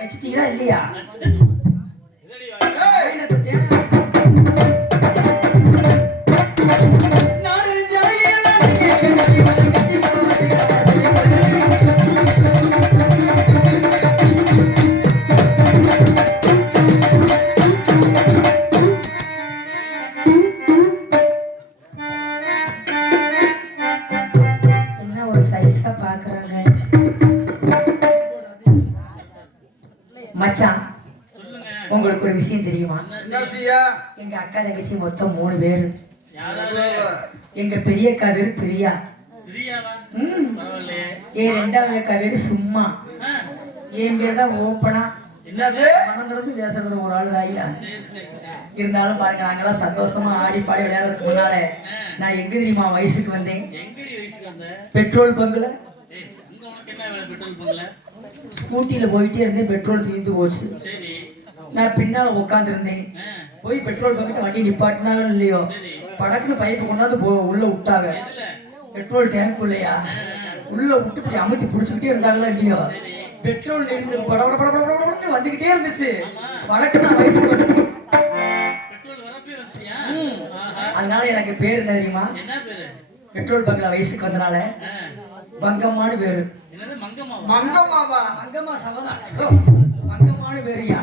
வச்சிட்டீங்களா இல்லையா? மச்சான், உங்களுக்கு ஒரு விஷயம் தெரியுமா? எங்க அக்கா தங்கச்சி மொத்தம் 3 பேரு. எங்க பெரிய அக்கா பேரு பிரியா, என் 2வது அக்கா பேரு சும்மா, என் பேர் தான் ஓப்பனா மனந்திறந்து பேசுறது ஒரு ஆளு ஐயா. இருந்தாலும் பாருங்க, நாங்கெல்லாம் சந்தோஷமா ஆடி பாடி விளையாடுறதுக்கு முன்னால நான் எங்க தெரியுமா வயசுக்கு வந்தேன்? பெட்ரோல் பங்குல ஸ்கூட்டில போயிட்டே இருந்தேன். பெட்ரோல் தீர்ந்து போச்சு. நான் பின்னால உட்கார்ந்து இருந்தேன். போய் பெட்ரோல் பங்கிட்ட வண்டி நிப்பாட்டினாலும் இல்லையோ, படக்குன்னு பைப்பு கொண்டாந்து உள்ள விட்டாங்க. பெட்ரோல் டேங்க் உள்ளையா உள்ள விட்டு இப்படி அமுத்தி பிடிச்சுக்கிட்டே இருந்தாங்களா இல்லையோ, பெட்ரோல் வந்துகிட்டே இருந்துச்சு. படக்குன்னு நான் வயசுக்கு வந்து அதனால எனக்கு பேர் என்ன தெரியுமா? பெட்ரோல் பங்க்ல வயசுக்கு வந்தனால பங்கம்மானு பேரு. மங்கம்மா சமதா மங்கம்மானு பேருயா.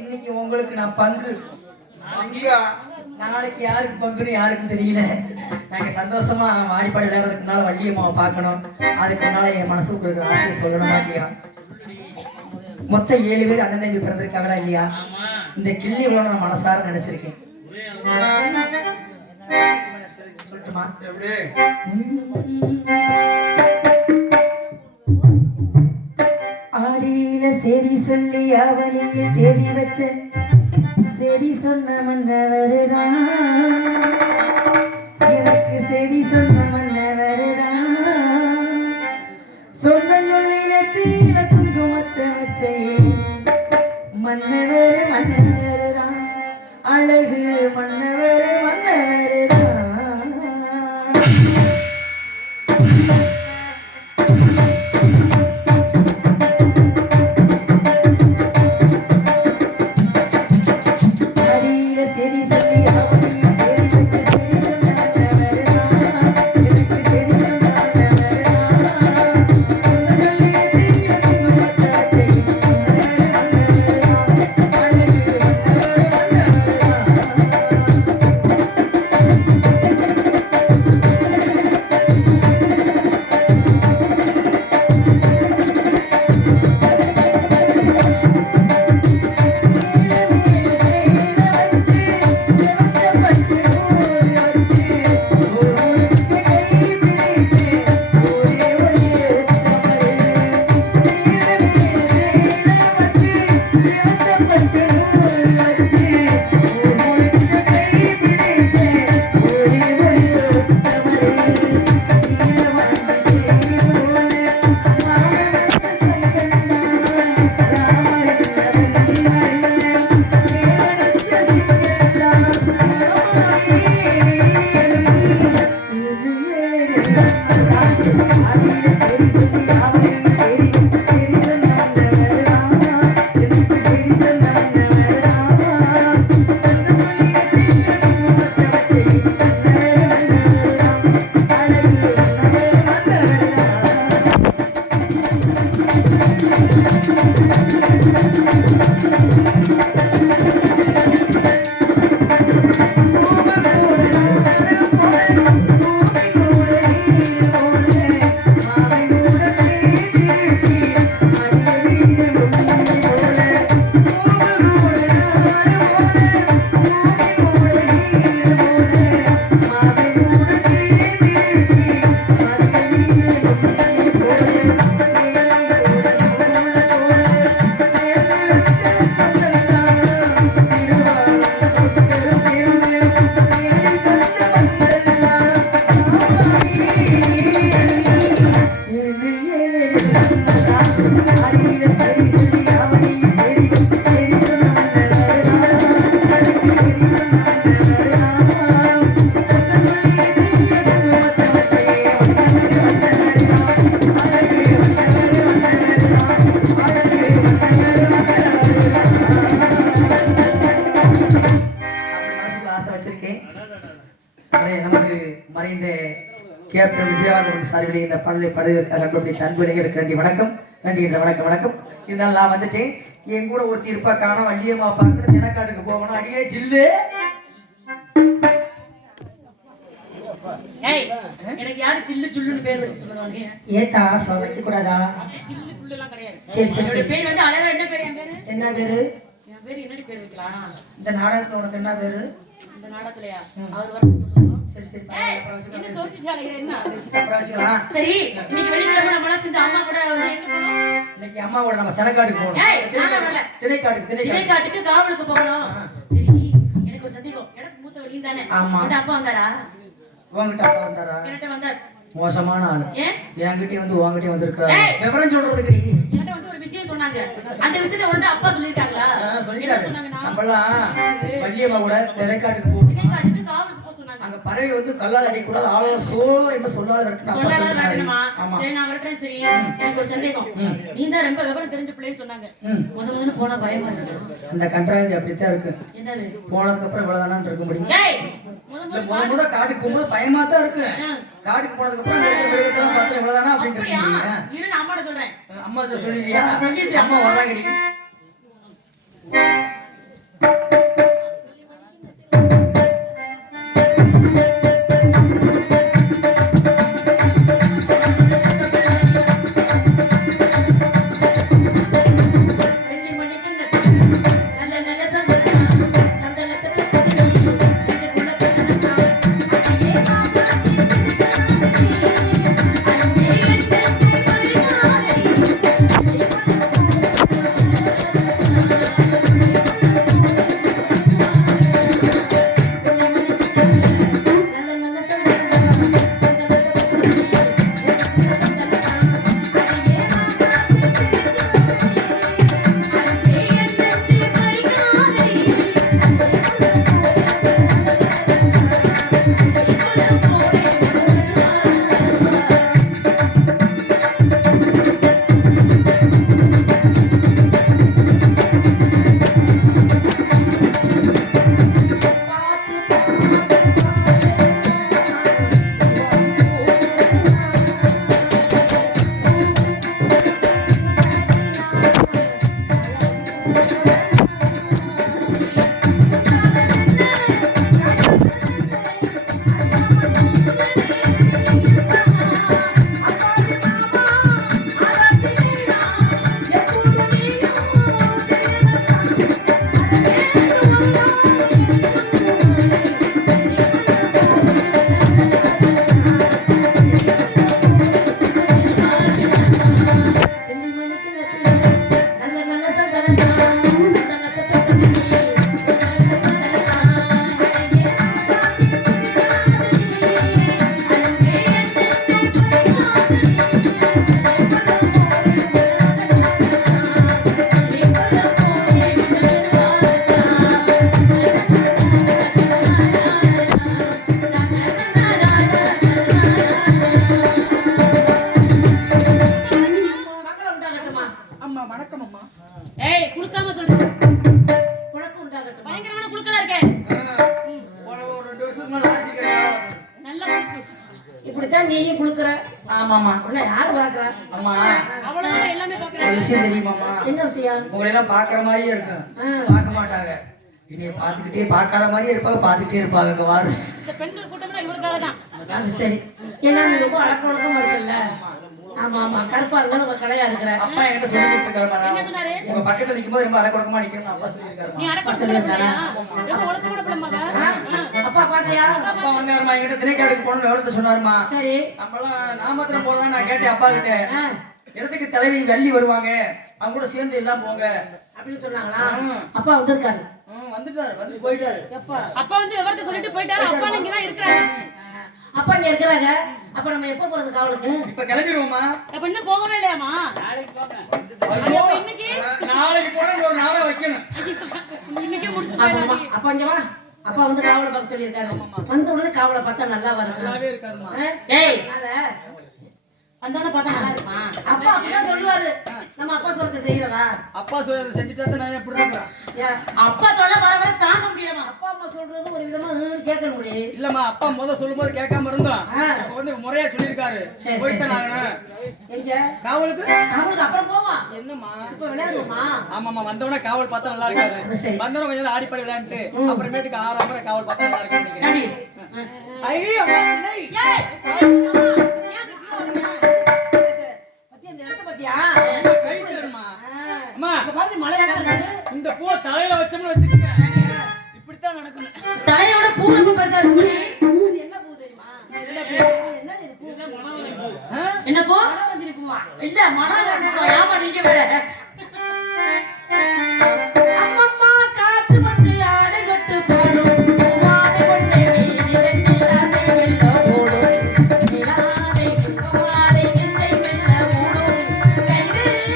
இன்னைக்கு உங்களுக்கு நான் பங்கு. நாளைக்கு யாருக்கு பங்குன்னு யாருக்கும் தெரியல. நாங்க சந்தோஷமா ஆடிப்பாடி விளையாடுறதுக்கு முன்னால வள்ளியம்மாவை பார்க்கணும். அதுக்கு முன்னால என் மனசுக்கு ஒரு ஆசையை சொல்லணுமா இல்லையா? மொத்தம் 7 பேர் அண்ணன் தம்பி பிறந்திருக்காங்களா இல்லையா? இந்த கிள்ளி உள்ள நான் மனசார நினைச்சிருக்கேன். சொல்லட்டுமா? ஆடியில சரி சொல்லி அவனுக்கு தேடி வச்ச சரி சொன்ன மன்னவருதான், எனக்கு சரி சொன்ன மன்னவருதான். சொந்த சொல்லின தீல குங்குமத்தை வச்சே மன்னவரு மன்னவருதான், அழகு மன்னவரு மன்னவருதான். ஒரு சார்பிலே இந்த பாடலை பாடுவதற்காக தன்பிள்ளைகளுக்கு நன்றி வணக்கம். நன்றி என்ற வணக்கம் வணக்கம். இருந்தாலும் நான் வந்துட்டேன். என் கூட ஒருத்தி இருப்பா காணோம் வள்ளியம்மா பார்க்கணும் தினக்காட்டுக்கு போகணும். அடியே ஜில்லு எனக்கு யாரு சில்லு சுல்லுன்னு பேர் வச்சு சொல்லுவாங்க. ஏத்தா வைக்க கூடாதா? சில்லு புல்லு எல்லாம் கிடையாது. சரி சரி. பேர் வந்து அழகா என்ன பேர்? என் பேரு என்ன பேரு? என் பேரு என்னடி பேர் வைக்கலாம்? இந்த நாடகத்துல உனக்கு என்ன பேரு? இந்த நாடகத்துலயா அவர் வர சொல்லுங்க. சரி சரி. என்ன சொல்லிச்சாலே என்ன? சரி இன்னைக்கு வெளிக்கிழமை நம்ம எல்லாம் சேர்ந்து அம்மா கூட எங்க போறோம்? இன்னைக்கு அம்மா கூட நம்ம சனக்காட்டுக்கு போறோம். திணைக்காட்டுக்கு காவலுக்கு போகணும். சரி எனக்கு ஒரு சந்தேகம். எனக்கு மூத்த வழி தானே. அப்பா வந்தாரா? உங்ககிட்ட அப்பா வந்தாரா? என்கிட்ட வந்தார். மோசமான ஆளு. என்கிட்ட வந்து உங்ககிட்ட வந்திருக்காரு. விவரம் சொல்றதுக்கு என்கிட்ட வந்து ஒரு விஷயம் சொன்னாங்க. அந்த விஷயத்தை உடனே அப்பா சொல்லிருக்காங்களா? சொல்லிட்டாங்க. நம்மலாம் வள்ளியம்மா கூட திணைக்காட்டுக்கு போகணும். திணைக்காட்டுக்கு காவலுக்கு போக சொன்னாங்க. அங்க பறவை வந்து கல்லால் அடிக்கூடாது ஆளோ சோ என்ன சொல்லாத சரி நான் வரட்டேன். சரி எனக்கு ஒரு சந்தேகம். நீ தான் ரொம்ப விவரம் தெரிஞ்ச பிள்ளைன்னு சொன்னாங்க. முதல்ல போனா பயமா இருக்கு. அந்த கன்றாவி அப்படித்தான் இருக்கு. என்னது போனதுக்கு அப்புறம் இவ்வளவுதானா இருக்க முடியும். முதல்ல காட்டுக்கு போகும்போது பயமா தான் இருக்கு. காட்டுக்கு போனதுக்கு அப்புறம் பார்த்தா இவ்வளவுதானா அப்படின்னு இரு நான் அம்மாட்ட சொல்றேன். அம்மா சொல்லியா? அம்மா வர்றாங்கடி. பாக்குற மாதிரியே இருக்கு. பார்க்க மாட்டாங்க. இனிய பாத்துக்கிட்டே பார்க்காத மாதிரியே இருப்பாங்க. பாத்துக்கிட்டே இருப்பாங்க. வாரு இந்த பெண்கள் கூட்டம்னா இவளுக்காக தான். அது சரி. ஏன்னா நீ ரொம்ப அடக்கொடக்கமா இருக்குல்ல. ஆமா ஆமா கருப்பா இருந்தாலும் கலையா இருக்கிற. அப்பா என்ன சொல்லி கொடுத்தாரு? என்ன சொன்னாரு? உங்க பக்கத்துல நிக்கும்போது ரொம்ப அடக்கொடக்கமா நிக்கணும் அப்பா சொல்லிருக்காரு. நீ அடக்கொடக்கமா இல்லையா? ரொம்ப ஒழுக்கமான பிள்ளைமாவா? அப்பா பாத்தியா? அப்பா வந்தாருமா என்கிட்ட திணைக்காடுக்கு போறோம்னு எவ்வளவு சொன்னாருமா. சரி. நம்மலாம் நாமத்திரம் போறதா நான் கேட்டேன் அப்பா கிட்ட. இடத்துக்கு தலைவி வள்ளி வருவாங்க. அவங்க கூட சேர்ந்து எல்லாம் போங்க அப்படின்னு சொன்னாங்களா? அப்பா வந்திருக்காரு. வந்துட்டாரு. வந்து போயிட்டாரு. அப்பா வந்து விவரத்தை சொல்லிட்டு போயிட்டாரு. அப்பா இங்க தான் இருக்காங்க. அப்பா இங்க இருக்காங்க. அப்ப நம்ம எப்ப போறது காவலுக்கு? இப்ப கிளம்பிடுவோமா? அப்ப இன்னும் போகவே இல்லையாமா? நாளைக்கு போங்க. ஐயோ இன்னைக்கு நாளைக்கு போனா ஒரு நாளை வைக்கணும். இன்னைக்கே முடிச்சு போயிடலாம். அப்பா இங்க வா. அப்பா வந்து காவலை பார்க்க சொல்லி இருக்காரு. வந்த உடனே காவலை பார்த்தா நல்லா வரும். நல்லாவே இருக்காதுமா. ஏய் வந்தவன பார்த்தா நல்லா இருக்குமா? அப்பா அப்படிதான் சொல்லுவாரு. நம்ம அப்பா சொல்றத செய்யறதா? அப்பா சொல்றத செஞ்சுட்டா தான் நான் எப்படி இருக்கிறேன்? அப்பா தொல்லை வர வர தாங்க முடியலமா. அப்பா அம்மா சொல்றது ஒரு விதமா கேட்க முடியும். இல்லம்மா, அப்பா சொல்லும்போது கேட்காம இருந்தோம். இப்ப வந்து முறையா சொல்லிருக்காரு. போயிட்டு நாங்க எங்க காவலுக்கு அவனுக்கு அப்புறம் போவான். என்னம்மா இப்ப விளையாடுவோமா? ஆமாமா, வந்தவன காவல் பார்த்தா நல்லா இருக்காரு. வந்தவன கொஞ்ச நேரம் ஆடிப்பாடி விளையாண்டுட்டு அப்புறமேட்டுக்கு 6 மணி காவல் பார்த்தா நல்லா இருக்குன்னு நினைக்கிறேன். ஐயோ திணை. ஏய் பத்தியா இந்த இடத்த பத்தியா? கை தரணுமா? அம்மா இந்த பாரு மழை இருக்கு. இந்த பூ தலையில வச்சோம்னு வச்சுக்கங்க, இப்படித்தான் நடக்கணும். தலையோட பூரப்பு பேசாத முடி. அது என்ன பூ தெரியுமா? என்ன பூ? என்ன இது பூ? என்ன பூ? மலவஞ்சிரி பூவா? இல்ல மணல யாமா நீங்க வேற. அம்மம்மா காத்து வந்து ஆடை கட்டு போடும் பூவாடை கொண்டே வீதி வெட்டி ராசை வெல்ல ஓடும் நிலாடை பூவாடை எந்தை வெல்ல ஓடும் கைதேடி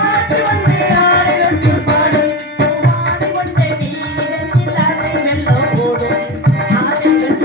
காத்து வந்து ஆடை கட்டு பாடும் பூவாடை கொண்டே வீதி வெட்டி ராசை வெல்ல ஓடும் ஆடை வெல்ல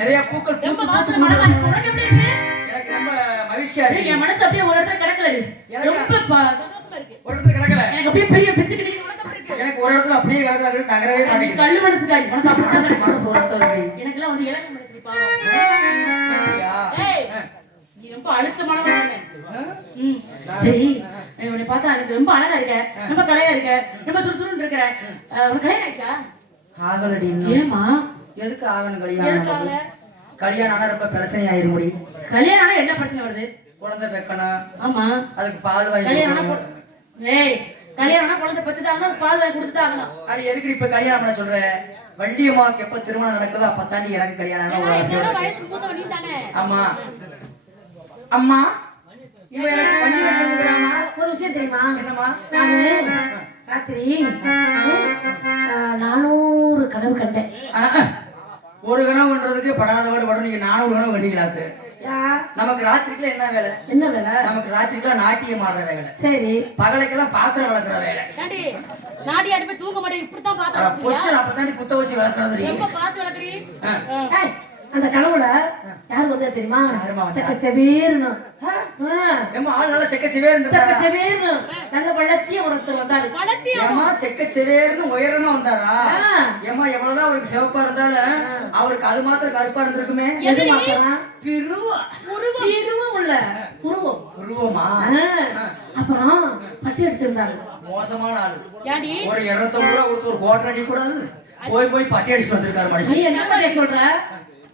நிறைய பூக்கள் ரொம்ப வாசனை மனமா இருக்கு. உனக்கு எப்படி இருக்கு? எனக்கு ரொம்ப மகிழ்ச்சியா இருக்கு. என் மனசு அப்படியே ஒரு இடத்துல கிடக்கலடி. ரொம்ப சந்தோஷமா இருக்கு. ஒரு இடத்துல கிடக்கல. எனக்கு அப்படியே பெரிய பிச்சு கிடிக்கு. உனக்கு எப்படி இருக்கு? எனக்கு ஒரு இடத்துல அப்படியே கிடக்கல, நகரவே நீ மாட்டேங்குது. கல்லு மனசுக்காரி. உனக்கு அப்படி மனசு ஓட்டதுடி. எனக்கெல்லாம் வந்து இளங்க மனசு பாவம். யா. ஏய் நீ ரொம்ப அழுத்தமானவன் சொன்னேன். சரி உன்னை பார்த்தா எனக்கு ரொம்ப அழகா இருக்க, ரொம்ப கலையா இருக்க, ரொம்ப சுறுசுறுன்னு இருக்கிற. உனக்கு கல்யாணம் ஆயிடுச்சா? ஆகலடி. ஏமா? எதுக்கு ஆகணும் கல்யாணம்? கல்யாணம் ஆனா ரொம்ப பிரச்சனை ஆயிரும் முடி. கல்யாணம் ஆனா என்ன பிரச்சனை வருது? குழந்தை பெக்கணும். ஆமா. அதுக்கு பால் வாங்கி கல்யாணம் ஆனா ஏய் கல்யாணம்னா குழந்தை பெத்துட்டாங்கன்னா பால் வாங்கி கொடுத்துட்டாங்க. அடி எதுக்கு இப்ப கல்யாணம் பண்ண சொல்ற? வள்ளியம்மாவுக்கு எப்ப திருமணம் நடக்குதோ அப்ப தாண்டி எனக்கு கல்யாணம் ஒரு அவசியம் இருக்கு. வயசுக்கு மூத்த நீ தானே. ஆமா அம்மா, இவன் எனக்கு வண்டி கட்ட கொடுக்குறாமா? ஒரு விஷயம் தெரியுமா? என்னம்மா? நானு ராத்திரி 400 கனவு கண்டேன். ஒரு கனவு பண்றதுக்கு படாத பாடு படம். நீங்க 400 கனவு கண்டிக்கலாக்கு. யா, நமக்கு ராத்திரிக்குள்ள என்ன வேலை? என்ன வேலை? நமக்கு ராத்திரிக்குள்ள நாட்டியம் ஆடுற வேலை, சரி. பகலைக்கெல்லாம் பாத்திரம் வளர்க்குற வேலை. ஏண்டி நாட்டியாடி போய் தூங்க மாட்டேன் இப்படித்தான் பாத்து பொஷன் அப்பதாண்டி குத்த வச்சு வளர்க்கறது. எப்ப பாத்து வளர்க்கறீ? ஏய், அந்த கனவுல யார் வந்தா தெரியுமா? யாரும்மா வந்தா? செக்கச்செவேர்னு. ஏம்மா ஆள் நல்லா செக்க செவேர்னு செக்கச்செவேர்னு நல்ல வளர்த்திய ஒருத்தர் வந்தாரு. வளர்த்தியா? ஏம்மா செக்க செவேர்னு உயரமா வந்தாரா? ஏம்மா எவ்வளவுதான் அவருக்கு சிவப்பா இருந்தாலும் அவருக்கு அது மாத்திரம் கருப்பா இருந்திருக்குமே. எது மாத்திரம்? பிருவா. உருவம் இல்ல, உருவம். உருவமா? அப்புறம் பட்டி அடிச்சிருந்தாங்க. மோசமான ஆளு. ஏண்டி ஒரு 250 ரூபா கொடுத்து ஒரு கோட்டை அடிக்க கூடாது. போய் பட்டி அடிச்சு வந்திருக்காரு நீ மனுஷன். என்ன பட்டிய சொல்ற?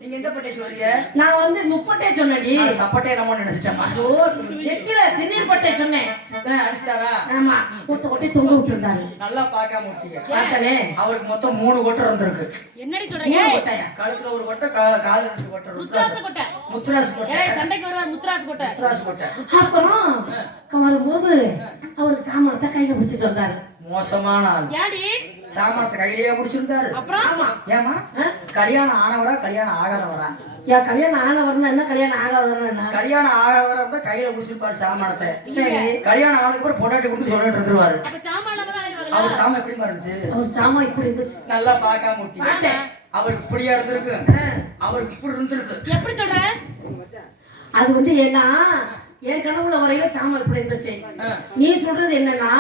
நீங்க எந்த பட்டியை சொல்றீங்க? நான் வந்து முப்பட்டே சொன்னடி. சப்பட்டே நம்ம நினைச்சிட்டேம்மா. எக்கில திடீர் பட்டை சொன்னேன். அடிச்சாரா? ஆமா, கொத்த கொட்டை தொங்க விட்டுருந்தாங்க. நல்லா பார்க்காம முடிச்சீங்க. பார்த்தனே. அவருக்கு மொத்தம் 3 கொட்டை இருந்திருக்கு. என்னடி சொல்றீங்க? கழுத்துல ஒரு கொட்டை, கால் 2 கொட்டை. முத்ராசு கொட்டை. முத்துராசு கொட்டை. ஏய் சண்டைக்கு வருவார் முத்ராசு கொட்டை. முத்துராசு கொட்டை. அப்புறம் வரும்போது அவருக்கு சாமானத்தை கையில பிடிச்சிட்டு வந்தாரு. மோசமான ஆள். ஏண்டி சாமானத்தை கையிலேயே பிடிச்சிருந்தாரு. அப்புறம் ஏமா கல்யாணம் ஆனவரா கல்யாணம் ஆகாதவரா? ஏன் கல்யாணம் ஆனவர்னா என்ன, கல்யாணம் ஆகாதவர்னா என்ன? கல்யாணம் ஆகாதவரா இருந்தா கையில பிடிச்சிருப்பாரு சாமானத்தை. சரி. கல்யாணம் ஆனதுக்கு அப்புறம் பொண்டாட்டி கொடுத்து சொல்லிட்டு இருந்துருவாரு. அப்ப சாமான தான் அழைவாங்களா? அவர் சாமம் எப்படி இருந்துச்சு? அவர் சாமான் இப்படி இருந்துச்சு. நல்லா பார்க்காம முட்டி. பார்த்தேன். அவருக்கு இப்படியா இருந்திருக்கு, அவருக்கு இப்படி இருந்திருக்கு. எப்படி சொல்ற? அது வந்து ஏன்னா என் கனவுல வரையில சாமான் இப்படி இருந்துச்சு. நீ சொல்றது என்னன்னா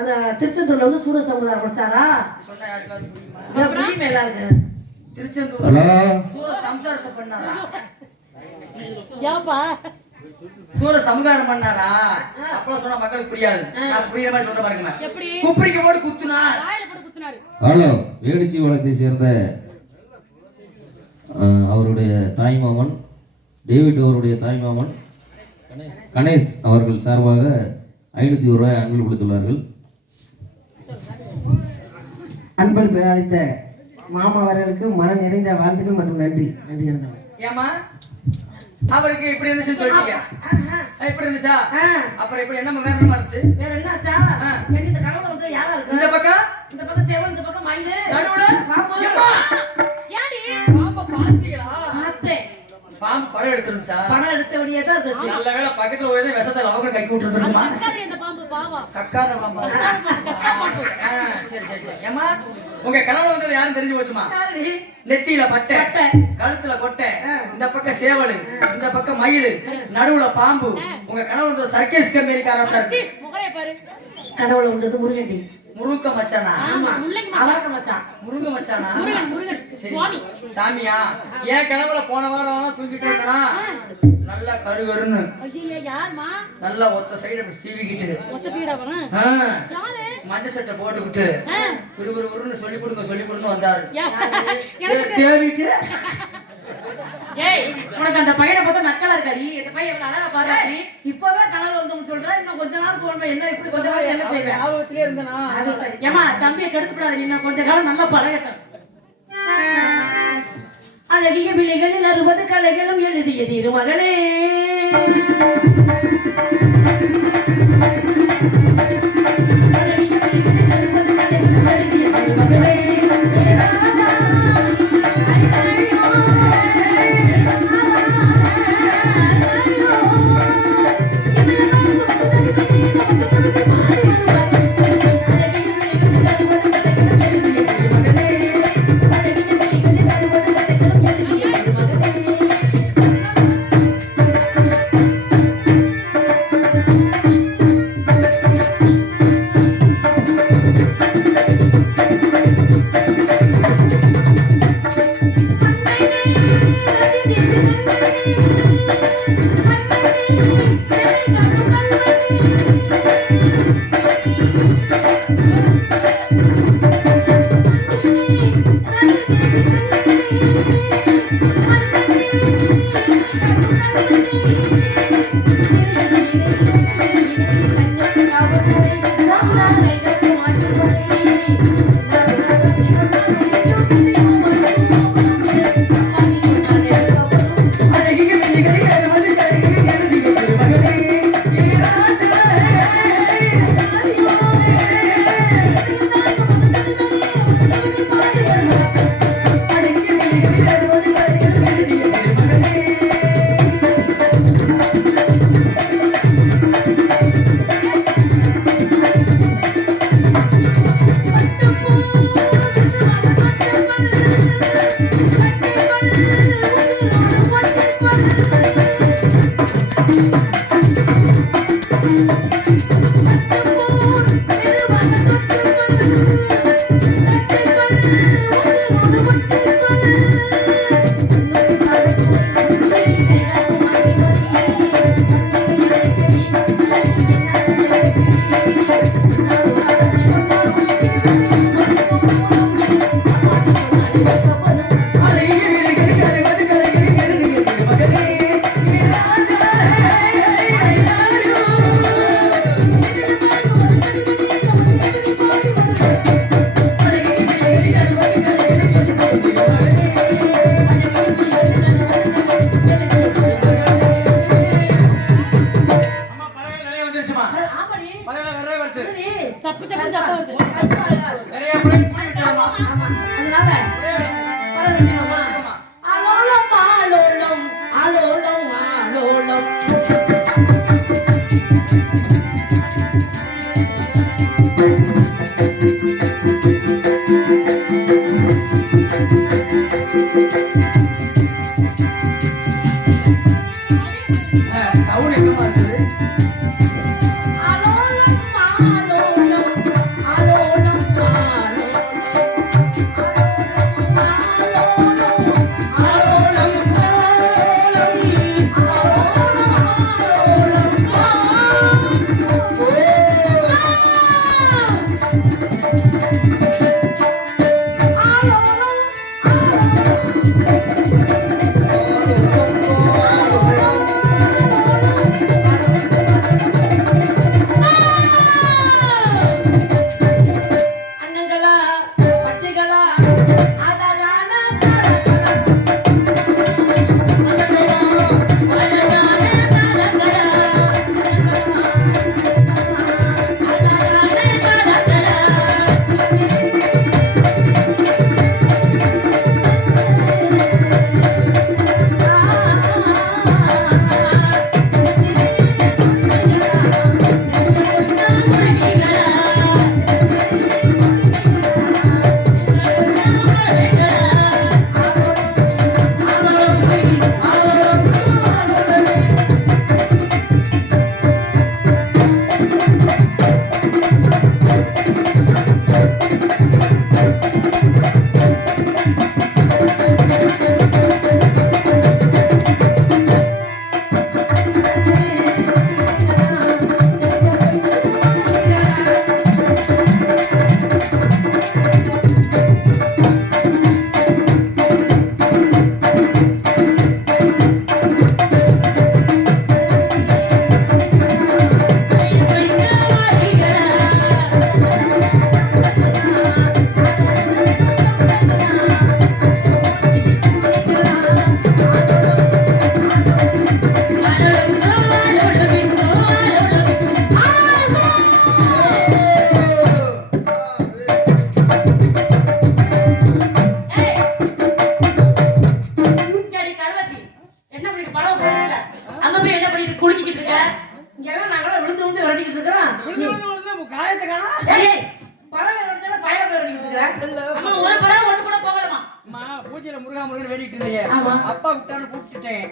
அந்த திருச்செந்தூர்ல வந்து சூர சமுதாயம் படிச்சாரா? சொன்னா யாருக்காவது புரியுமா? புரியுமே எல்லாருக்கு. திருச்செந்தூர்ல சூர சம்சாரத்தை பண்ணாரா? ஏன்பா சூர சமகாரம் பண்ணாரா? அப்பலாம் சொன்னா மக்களுக்கு புரியாது. நான் புரியுற மாதிரி சொல்ற பாருங்க. எப்படி குப்பரிக்கு போட்டு குத்துனார். வாயில போட்டு குத்துனாரு. ஹலோ, வேடிச்சி வளத்தை சேர்ந்த அவருடைய தாய்மாமன் டேவிட் அவருடைய தாய்மாமன் கணேஷ் அவர்கள் சார்பாக 501 ரூபாய் அன்பளிப்பு கொடுத்துள்ளார்கள். அன்பர் அளித்த மாமா அவர்களுக்கு மன நிறைந்த வாழ்த்துக்கள் மற்றும் நன்றி. நன்றி. ஏமா அவருக்கு இப்படி இருந்துச்சுன்னு சொல்லிட்டீங்க. இப்படி இருந்துச்சா? அப்புறம் இப்படி என்ன வேறமா இருந்துச்சு? வேற என்னாச்சா? எனக்கு இந்த கனவுல வந்து யாரா இருக்கு? இந்த பக்கம் சேவல், இந்த பக்கம் மயிலு, நடுவுல பாம்பு. ஏம்மா, ஏண்டி பாம்பை பாத்தீங்களா? பார்த்தேன். பாம்பு படம் எடுத்துருந்துச்சா? படம் எடுத்தபடியே தான் இருந்துச்சு. நல்ல வேளை பக்கத்துல போய் விஷத்தை அவங்க கை விட்டுருந்துருக்குமா? கக்காது இந்த பாம்பு பாவம். கக்காத பாம்பா? கக்கா பாம்பு. சரி சரி சரி. ஏமா உங்க கனவுல வந்தது யாரும் தெரிஞ்சு போச்சுமா? யாருடி? நெத்தியில பட்டை, பட்டை. கழுத்துல கொட்டை, இந்த பக்கம் சேவலு, இந்த பக்கம் மயிலு, நடுவுல பாம்பு. உங்க கனவுல வந்தது சர்க்கஸ் கம்பெனிக்காரா தான் இருக்கு. முகரைய பாரு. கனவுல வந்தது முருகன்டி. முருக்க மச்சானா? ஆமா முள்ளங்கி மச்சான். அழக மச்சான். முருங்க மச்சானா? முருகன் சரி. சுவாமி. சாமியா? என் கனவுல போன வாரம் தூங்கிட்டு இருந்தானா நல்லா கருகருன்னு ஐயே யாருமா? நல்லா ஒத்த சைடு சீவிக்கிட்டு ஒத்த சீடா வரும். யாரு? மஞ்ச சட்டை போட்டுக்கிட்டு குருன்னு சொல்லி கொடுங்க வந்தாரு. எனக்கு தேவிட்டு ஏய், உனக்கு அந்த பையனை பார்த்தா நக்கலா இருக்காடி. இந்த பையன் எவ்வளவு அழகா பாரு. இப்பவே கனவுல வந்து சொல்றேன். இன்னும் கொஞ்ச நாள் போடுவேன். என்ன இப்படி கொஞ்ச நாள் என்ன செய்வேன்? ஞாபகத்திலே இருந்தனா? அது சரி. ஏமா தம்பியை கெடுத்துப்படாத. இன்னும் கொஞ்ச காலம் நல்லா பழகட்டும். அழகிய விழிகளில் 60 கலைகளும் எழுதியது இருமகனே. என்ன பண்ணிட்டு பரவ போயிடுச்சுல அங்க போய் என்ன பண்ணிட்டு குளிக்கிட்டு இருக்க இங்கெல்லாம் நாங்களாம் விழுந்து விழுந்து விரட்டிக்கிட்டு இருக்கிறோம் காயத்தை காணா பறவை விரட்டினா பயிரை விரட்டிக்கிட்டு இருக்கிறேன் அம்மா ஒரு பறவை ஒண்ணு கூட போகலமா அம்மா பூஜையில முருகா முருகன் வேடிட்டு இருந்தீங்க ஆமா. அப்பா விட்டான்னு கூப்பிட்டுட்டேன்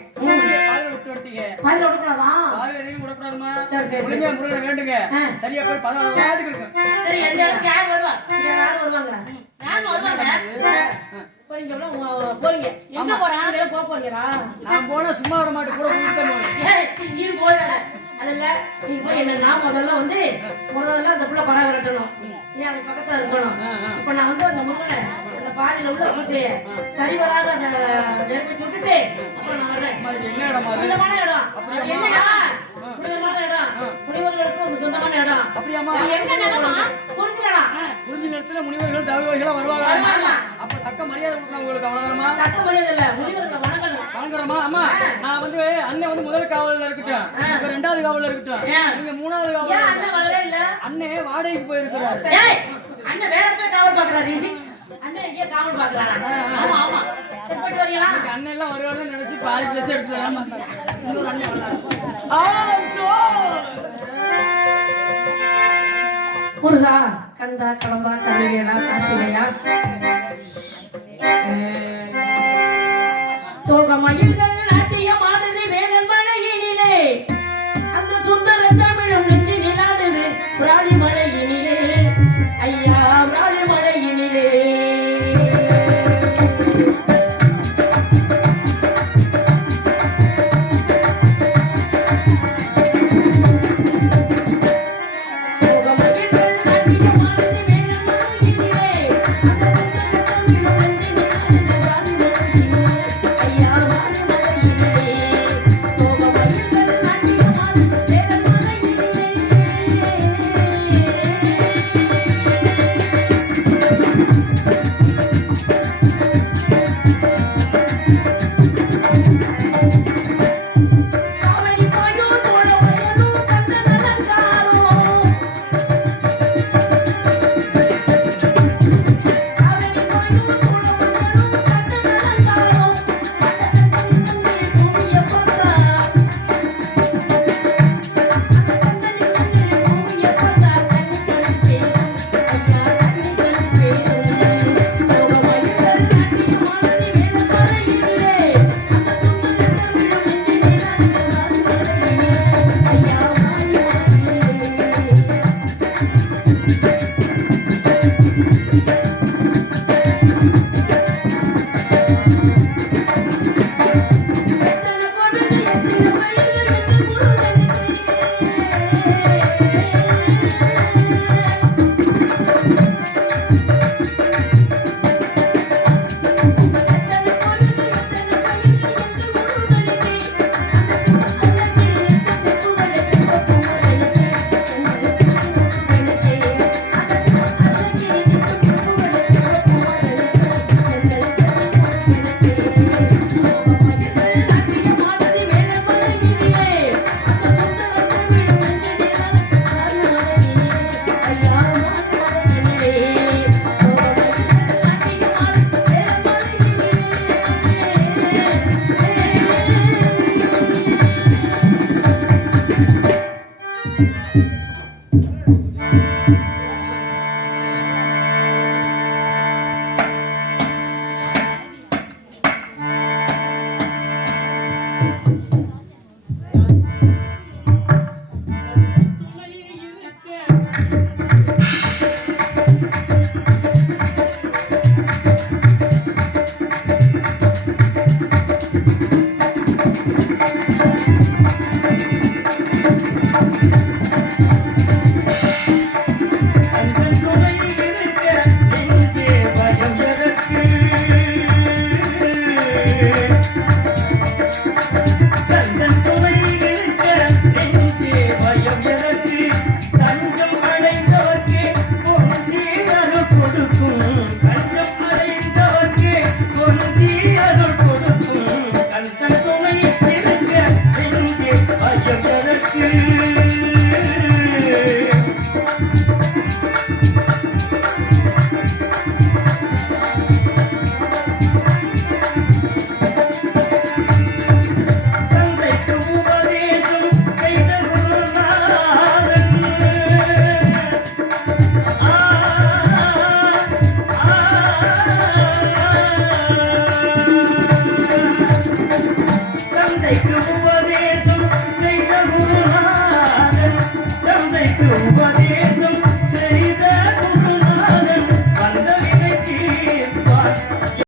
பாதில விட்டு வந்துட்டீங்க பயிரை விடக்கூடாதா பாதில எதையும் விடக்கூடாதுமா சரி, சரி. முழுமையா முருகனை வேண்டுங்க சரியா போய் 16 வாட்டுக்கு இருக்கு சரி எந்த இடத்துக்கு யார் வருவா இங்க யார் வருவாங்க யார் வருவாங்க போறீங்க போறீங்க எங்க போறாங்க போறீங்களா நான் போனா சும்மா விட மாட்டேன் கூட கூட்டிட்டு போவேன் நீ போயிடாத அதில்ல நீ போய் என்ன முதல்ல அந்த புள்ள பறவை விரட்டணும் நீ அதுக்கு பக்கத்துல இருக்கணும் இப்ப நான் வந்து அந்த முருகனை அந்த பாதியில உள்ள பூஜையை சரி வராத அந்த நெருப்பி விட்டுட்டு அப்புறம் நான் வர்றேன் என்ன இடம் சொந்தமான இடம் என்ன இடம் புனிதமான இடம் முனிவர்களுக்கு ஒரு சொந்தமான இடம் அப்படியாமா என்ன நிலமா புரிஞ்சுடா குறிஞ்சி நேரத்துல முனிவர்கள் தவிவர்களா வருவாங்க அப்ப தக்க மரியாதை கொடுக்கணும் உங்களுக்கு அவ்வளவுதானமா தக்க மரியாதை இல்ல முனிவர்களை வணங்கணும் வணங்குறோமா அம்மா நான் வந்து அண்ணன் வந்து முதல் காவல்ல இருக்கட்டும் இப்ப 2வது காவல்ல இருக்கட்டும் நீங்க 3வது காவல்ல அண்ணன் வரவே இல்ல அண்ணே வாடகைக்கு போயிருக்கிறார் அண்ணன் வேற இடத்துல காவல் பாக்குறாரு அண்ணன் எங்கேயோ காவல் பாக்குறாரு ஆமா ஆமா சரி போயிட்டு வரீங்களா அண்ணன் எல்லாம் வருவாருன்னு நினைச்சு பாதி ட்ரெஸ் எடுத்துறாமா இன்னொரு அண்ணன் முருகா கந்தா கடம்பா கருவேலா கார்த்திகையா தோகமயில்கள் நாட்டியம் ஆடுது வேலன்மலையினிலே அந்த சுந்தர தமிழும் நெஞ்சு நிலாடுது பிராணி மலையினிலே ஐயா பிராணி மலையினிலே